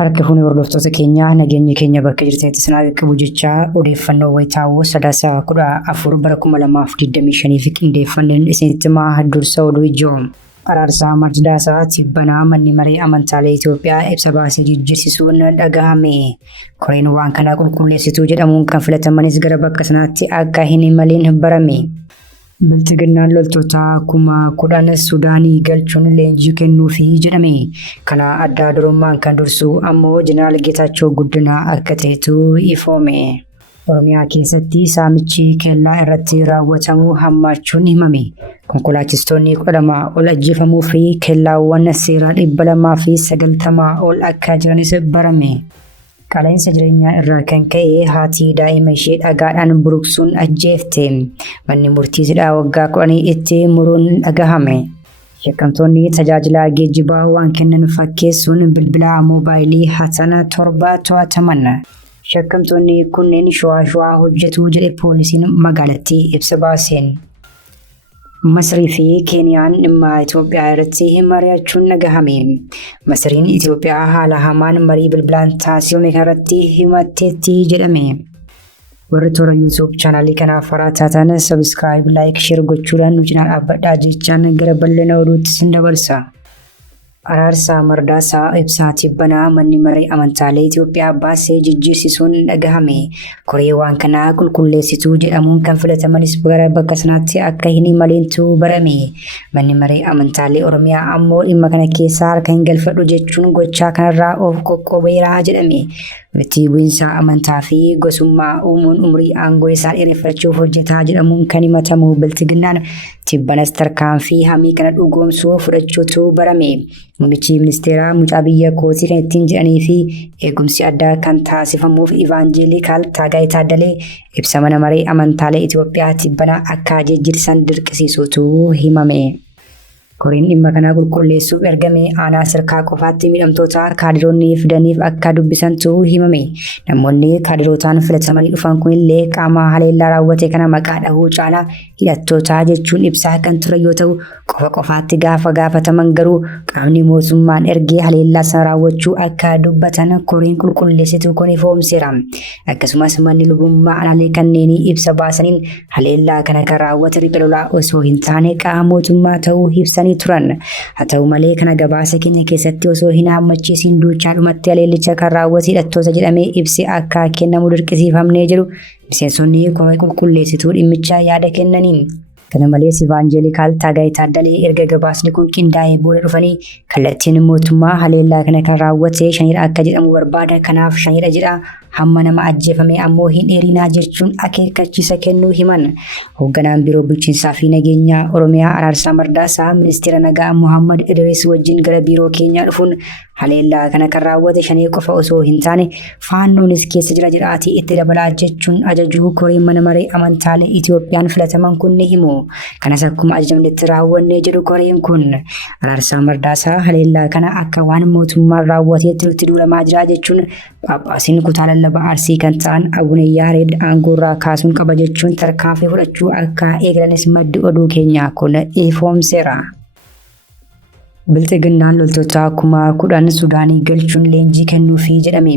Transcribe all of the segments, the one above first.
Harka fuunee hordoftoota keenyaa nageenya keenya bakka jirtanitti isin haa qabu jechaa odeeffannoo wayitaawoo sadaasa 14 bara 2025 fi qindeeffanneen isinitti himaa dursa oduu ijoo. Araarsaa Mardaasaa Tibbanaa manni maree amantaalee Itoophiyaa ibsa baasee jijjiirsiisuun dhagahame. Koreen waan kana qulqulleessituu jedhamuun kan filatamanis gara bakka sanaatti akka hin imalin barame. Biltiginnaan loltoota 10,000 Sudaanii galchuun leenjii kennuufi jedhame. Kana adda durummaan kan dursu ammoo Jeneraal Geetaachoo Guddinaa akka ta'etu ifoome. Oromiyaa keessatti saamichi kellaa irratti raawwatamu hammaachuun himame. Konkolaachistoonni 10 ol ajjeefamuu fi kellaawwan seeraa 290 ol akka jiranis barame. Qaala'insa jireenyaa irraa kan ka'e haati daa'ima ishee dhagaadhaan buruqsuun ajjeefte. Manni murtii hidhaa waggaa 10 itti muruun dhagahame. Shakkamtoonni tajaajila geejjibaa waan kennan fakkeessuun bilbila moobaayilii hatana 7 to'ataman. Shakkamtoonni kunneen shawaa hojjetu jedhe poolisiin magaalattii ibsa baaseen. Masrii fi Keeniyaan dhimma Itoophiyaa irratti mari'achuun dhagahame. Masriin Itoophiyaa haala hamaan marii bilbilaan taasifame kanarratti himatteetti jedhame. Warri toora YouTube chaanaalii kanaaf haaraa taatan subscribe, like, share gochuudhaan nu cinaa dhaabbadhaa jechaan gara bal'ina oduutti sin dabarsa. Araarsaa Mardaasaa ibsa Tibbanaa manni maree amantaalee Itoophiyaa baasee jijjiirsiisuun dhagahame. Koree waan kana qulqulleessituu jedhamuun kan filatamanis gara bakka sanaatti akka hin imalintu barame. Manni maree amantaalee Oromiyaa ammoo dhimma kana keessaa harka hin galfadhu jechuun gochaa kanarraa of qoqqobeera jedhame. Walitti bu'iinsa amantaa fi gosummaa uumuun umrii aangoo isaa dheereffachuuf hojjetaa jedhamuun kan himatamu Biltiginnaan Tibbanas tarkaanfii hamii kana dhugoomsuu fudhachuutu barame. Muummichi ministeeraa mucaa biyya kootii kan ittiin jedhanii fi eegumsi addaa kan taasifamuuf Ivaanjeelikaal Taagaayii Taaddalee ibsa mana maree amantaalee Itoophiyaa Tibbanaa akka jijjiirsan dirqisiisuutu himame. Koreen dhimma kana qulqulleessuuf ergame aanaa sirkaa qofaatti miidhamtoota kaadiroonni fidaniif akka dubbisantu himame. Namoonni kaadirootaan filatamanii dhufan kunillee qaama haleellaa raawwate kana maqaa dhahuu caalaa hidhattoota jechuun ibsaa kan ture yoo ta'u qofaatti gaafa gaafataman garuu qaamni mootummaan ergee haleellaa sana raawwachuu akka dubbatan koreen qulqulleessitu kun ifoomseera. Akkasumas manni lubummaa aanaalee kanneenii ibsa baasaniin haleellaa kana kan raawwate riphee lolaa osoo hin taane qaama mootummaa ta'uu ibsanii turan. Haa ta'u malee kana gabaasa keenya keessatti osoo hin hammachiisin duuchaadhumatti haleellicha kan raawwate hidhattoota jedhamee ibsi akka kennamu dirqisiifamnee jiru miseensonni koree qulqulleessituu dhimmicha yaada kennaniin. Kana malees Ivaanjeelikaal Taagaayii Taaddalee erga gabaasni kun qindaa'ee booda dhufanii kallattiin mootummaa haleellaa kana kan raawwate shanidha akka jedhamu barbaada. Kanaaf shanidha jedha hamma nama ajjeefame ammoo hin dheerinaa jechuun akeekkachiisa kennuu himan. Hoogganaan biiroo bulchiinsaa fi nageenyaa Oromiyaa Araarsaa Mardaasaa ministeera nagaa Muhammad Idris wajjin gara biiroo keenyaa dhufuun haleellaa kana kan raawwate shanee qofa osoo hin taane faannoonis keessa jira jedhaatii itti dabalaa jechuun ajajuu koreen mana maree amantaalee Itoophiyaan filataman kun ni himu. Kanas akkuma ajajamnetti raawwannee jedhu koreen kun. Araarsaa Mardaasaa haleellaa kana akka waan mootummaan raawwateetti nutti duulamaa jira jechuun Phaaphaasiin kutaa lallabaa Arsii kan ta'an Abune Yaareed aangoorraa kaasuun qaba jechuun tarkaanfii fudhachuu akka eegalanis maddi oduu keenyaa kun ifoomseera. Biltiginnaan loltoota 10,000 Sudaanii galchuun leenjii kennuufi jedhame.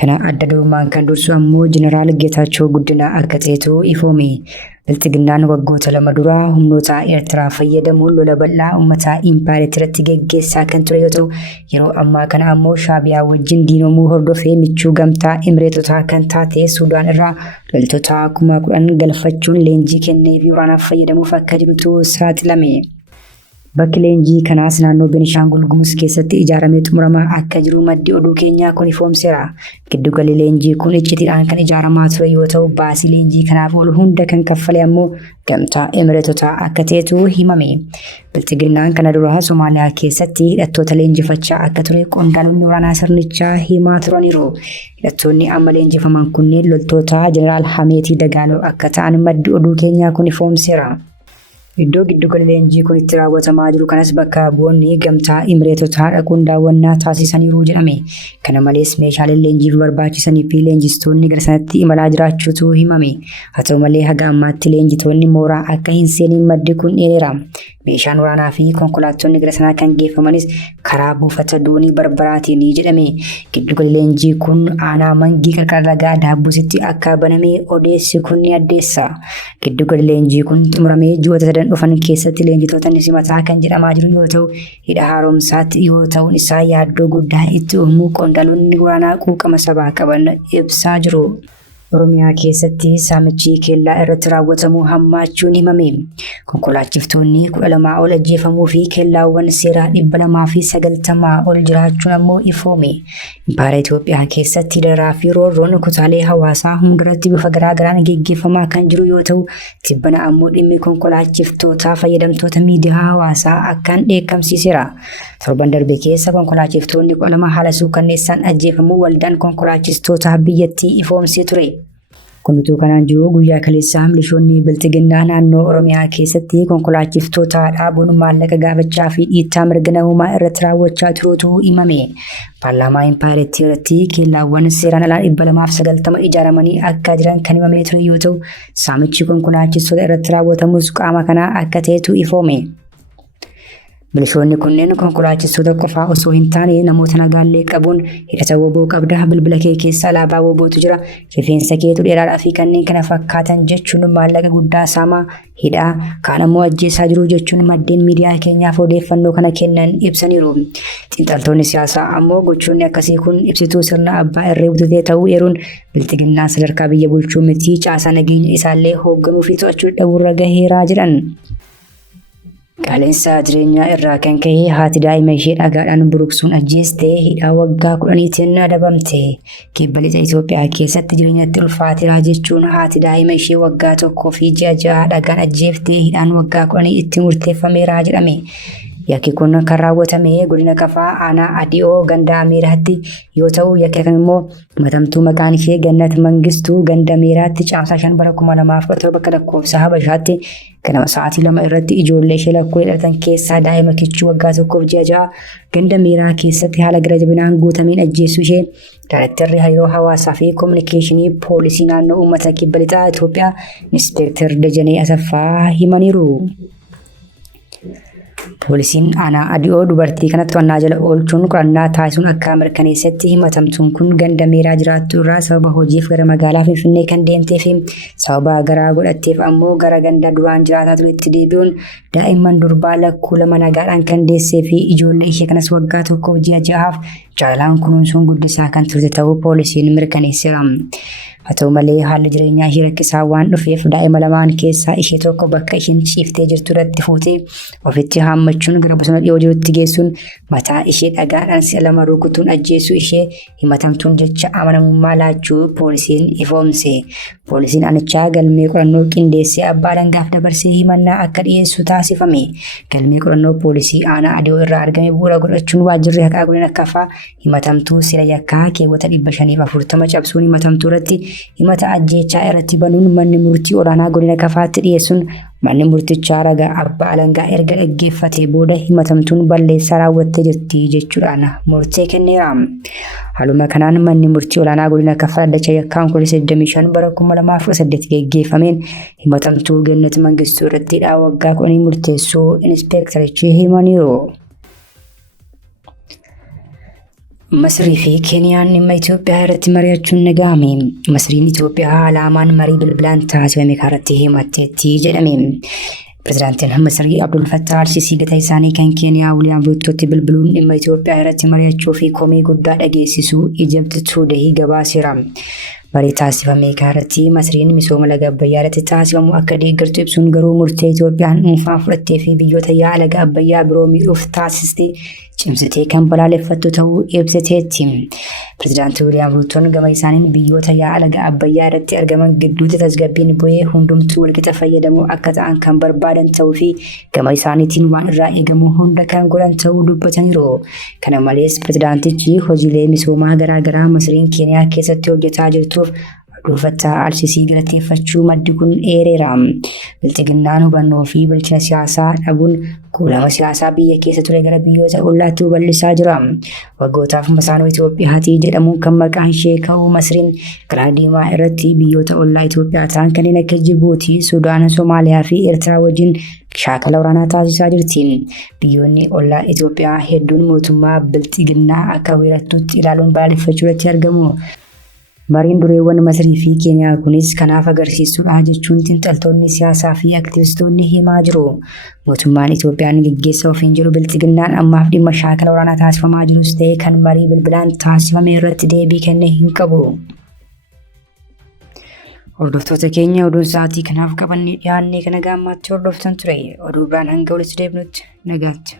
Kana adda durummaan kan dursu ammoo Jeneraal Geetaachoo Guddinaa akka ta'etu ifoome. Biltiginnaan waggoota 2 dura humnoota Eertiraa fayyadamuun lola bal'aa uummata Impaayeritti irratti geggeessaa kan ture yoo ta'u yeroo ammaa kana ammoo Shaabiyaa wajjin diinomuu hordofee michuu gamtaa Imireetotaa kan taate Sudaan irraa loltoota 10,000 galfachuun leenjii kennee fi waraanaaf fayyadamuuf akka jirutu saaxilame. Bakki leenjii kanaas naannoo Beenishaangul Gumuz keessatti ijaaramee xumuramaa akka jiru maddi oduu keenyaa kun ifoomseera. Giddugalli leenjii kun iccitiidhaan kan ijaaramaa ture yoo ta'u baasii leenjii kanaaf oolu hunda kan kaffale ammoo gamtaa Imireetotaa akka ta'etu himame. Biltiginnaan kana dura Somaaliyaa keessatti hidhattoota leenjifachaa akka ture qondaaltonni waraanaa sirnichaa himaa turaniiru. Hidhattoonni amma leenjifaman kunneen loltoota Jeneraal Hameetii Dagaaloo akka ta'an maddi oduu keenyaa kun ifoomseera. Iddoo giddugala leenjii kun itti raawwatamaa jiru kanas bakka bu'oonni gamtaa Imireetotaa dhaquun daawwannaa taasisaniiru jedhame. Kana malees meeshaaleen leenjiif barbaachisanii fi leenjistoonni gara sanatti imalaa jiraachuutu himame. Haa ta'u malee haga ammaatti leenjitoonni mooraa akka hin seenin maddi kun dheereera. Meeshaan waraanaa fi konkolaattonni gara sanaa kan geeffamanis karaa buufata doonii Barbaraatiin jedhame. Giddu leenjii kun aanaa Mangii qarqara lagaa Daabbusitti akka baname odeessi kun ni addeessa. Giddu leenjii kun xumuramee ji'oota 3 dhufan keessatti leenjitoota simataa kan jedhamaa jiru yoo ta'u, hidha haaromsaatti yoo ta'uun isaa yaaddoo guddaa itti uumuu qondaaltonni waraanaa quuqama sabaa qaban ibsaa jiru. Oromiyaa keessatti saamichi kellaa irratti raawwatamu hammaachuun himame. Konkolaachiftonni 12 ol ajjeefamuu fi kellaawwan seeraa 290 ol jiraachuun ammoo ifoome. Impaayera Itoophiyaa keessatti daraa fi roorroon kutaalee hawaasaa hundarratti bifa garaagaraan geggeeffamaa kan jiru yoo ta'u, tibbana ammoo dhimmi konkolaachiftootaa fayyadamtoota miidiyaa hawaasaa akkaan dheekkamsiiseera. Torban darbe keessa konkolaachiftonni 12 haala suukanneessaan ajjeefamuu waldaan konkolaachistoota biyyattii ifoomsee ture. Kunutu kanaan jiru guyyaa kaleessaa milishoonni biltiginnaa naannoo Oromiyaa keessatti konkolaachiftota dhaabuun maallaqa gaafachaa fi dhiittaa mirga namummaa irratti raawwachaa turuutu himame. Paarlaamaa Impaayerettii irratti keellaawwan seeraan alaa 290 ijaaramanii akka jiran kan himamee ture yoo ta'u, saamichi konkolaachistoota irratti raawwatamus qaama kanaa akka ta'etu ifoome. Milishoonni kunneen konkolaachistoota qofaa osoo hin taane namoota nagaallee qabuun hidhata woboo qabda, bilbila kee keessa alaabaa wobootu jira, rifeensa keetu dheeraadhaa fi kanneen kana fakkaatan jechuun maallaqa guddaa saamaa, hidhaa, kaan ammoo ajjeesaa jiru jechuun maddeen miidiyaa keenyaaf odeeffannoo kana kennan ibsaniiru. Xiinxaltoonni siyaasaa ammoo gochoonni akkasii kun ibsituu sirna abbaa irree bututee ta'uu eeruun biltiginnaa sadarkaa biyya bulchuu miti caasaa nageenya isaallee hoogganuu fi to'achuu dhabuurra gaheeraa jedhan. Qaaleensa jireenyaa irraa kan ka'e haati daa'ima ishee dhagaadhaan buruqsuun ajjeestee hidhaa waggaa 10tiin adabamte. Kibba lixa Itoophiyaa keessatti jireenyatti ulfaateera jechuun haati daa'ima ishee waggaa 1 fi ji'a 6 dhagaan ajjeeftee hidhaan waggaa 10 itti murteeffameera jedhame. Yakki kun kan raawwatame godina Kafaa aanaa Adi'oo ganda Ameeraatti yoo ta'u, yakki kan immoo himatamtuu maqaan ishee Gannat Mangistuu ganda Ameeraatti caamsaa 5 bara 2017 bakka lakkoofsa Habashaatti ganama sa'aatii 2 irratti ijoollee ishee lakkoo dhalatan keessaa daa'ima kichuu waggaa 1 fi ji'a 6 ganda Ameeraa keessatti haala gara jabinaan guutameen ajjeesuu ishee Daayirektarri hariiroo hawaasaa fi kominikeeshinii poolisii naannoo uummata kibba lixaa Itoophiyaa Inspektar Dajanee Asaffaa himaniiru. Poolisiin aanaa Adi'oo dubartii kanatti to'annaa jala oolchuun qorannaa taasisuun akka mirkaneessetti himatamtuun kun ganda Ameeraa jiraattu irraa sababa hojiif gara magaalaa Finfinnee kan deemtee fi sababa garaa godhatteef ammoo gara ganda duraan jiraataa turetti deebi'uun daa'imman durbaa lakkuu 2 nagaadhaan kan deessee fi ijoollee ishee kanas waggaa 1 ji'a 6 jaalalaan kunuunsuun guddisaa kan turte ta'uu poolisiin mirkaneesseera. Haa ta'u malee haalli jireenyaa ishee rakkisaa waan dhufeef daa'ima lamaan keessaa ishee tokko bakka isheen ciiftee jirtu irratti fuutee ofitti haammachuun gara bosona dhiyoo jirutti geessuun mataa ishee dhagaadhaan si'a 2 rukutuun ajjeesuu ishee himatamtuun jecha amanamummaa laachuu poolisiin ifoomse. Poolisiin aanichaa galmee qorannoo qindeessee abbaa alangaaf dabarsee himannaa akka dhiyeessu taasifame. Galmee qorannoo poolisii aanaa Adi'oo irraa argame bu'uura godhachuun waajjirri haqaa godina Kafaa himatamtuu seera yakkaa keewwata 540 cabsuun himatamtuu irratti himata ajjeechaa irratti banuun manni murtii olaanaa godina Kafaatti dhiyeessuun manni murtichaa ragaa abbaa alangaa erga dhaggeeffatee booda himatamtuun balleessaa raawwattee jirti jechuudhaan murtee kenneera. Haaluma kanaan manni murtii olaanaa godina Kafaa dhaddacha yakkaa 25 bara 2018 geggeeffameen himatamtuu Gannat Mangistuu irratti hidhaa waggaa 10 murteessuu inspektarichi himaniiru. Masrii fi Keeniyaan dhimma Itoophiyaa irratti mari'achuun nagahame. Masriin Itoophiyaa alaamaan marii bilbilaan taasifame irratti himatteetti jedhame. Pireezidaantiin Masrii Abdul Fattah al-Sisii gata isaanii kan Keeniyaa William Ruuttootti bilbiluun dhimma Itoophiyaa irratti mari'achuu fi komii guddaa dhageessisuu Egypt Today gabaaseera. Marii taasifame irratti Masriin misooma laga Abbayyaa irratti taasifamu akka deeggartu ibsuun garuu murtee Itoophiyaan dhuunfaa fudhattee fi biyyoota yaa laga Abbayyaa biroo miidhuuf taasiste cimsitee kan balaaleffattu ta'uu ibsiteetti. Pireezidaantii William Ruutoon gama isaaniin biyyoota yaa laga Abbayyaa irratti argaman gidduutti tasgabbiin bu'ee hundumtuu walqixa fayyadamuu akka ta'an kan barbaadan ta'uu fi gama isaaniitiin waan irraa eegamu hunda kan godhan ta'uu dubbataniiru. Kana malees pireezidaantichi hojiilee misoomaa garaagaraa Masriin Keeniyaa keessatti hojjetaa jirtuuf dhuunfataa Alsiisii galateeffachuu maddi kun eereera. Bilxiginnaan hubannoo fi bilchina siyaasaa dhabuun kuulama siyaasaa biyya keessa ture gara biyyoota ollaatti bal'isaa jira. Waggootaaf masaanoo Itoophiyaatii jedhamuun kan maqaan ishee ka'u Masriin karaa diimaa irratti biyyoota ollaa Itoophiyaa ta'an kanneen akka Jibuutii, Sudaan, Somaaliyaa fi Eertiraa wajjin shaakala waraanaa taasisaa jirti. Biyyoonni ollaa Itoophiyaa hedduun mootummaa bilxiginnaa akka weerartuutti ilaaluun balaaleffachuu irratti argamu. Mariin dureewwan Masrii fi Keeniyaa kunis kanaaf agarsiisuudha jechuun xiinxaltoonni siyaasaa fi aktivistoonni himaa jiru. Mootummaan Itoophiyaan gaggeessaa ofiin jiru bilxiginnaan ammaaf dhimma shaakala waraanaa taasifamaa jirus ta'ee kan marii bilbilaan taasifame irratti deebii kennee hin qabu. Hordoftoota keenya oduun sa'aatii kanaaf qabannee dhiyaannee kana gaammaatti hordoftan ture. Oduu biraan hanga walitti deebinutti nagaatti.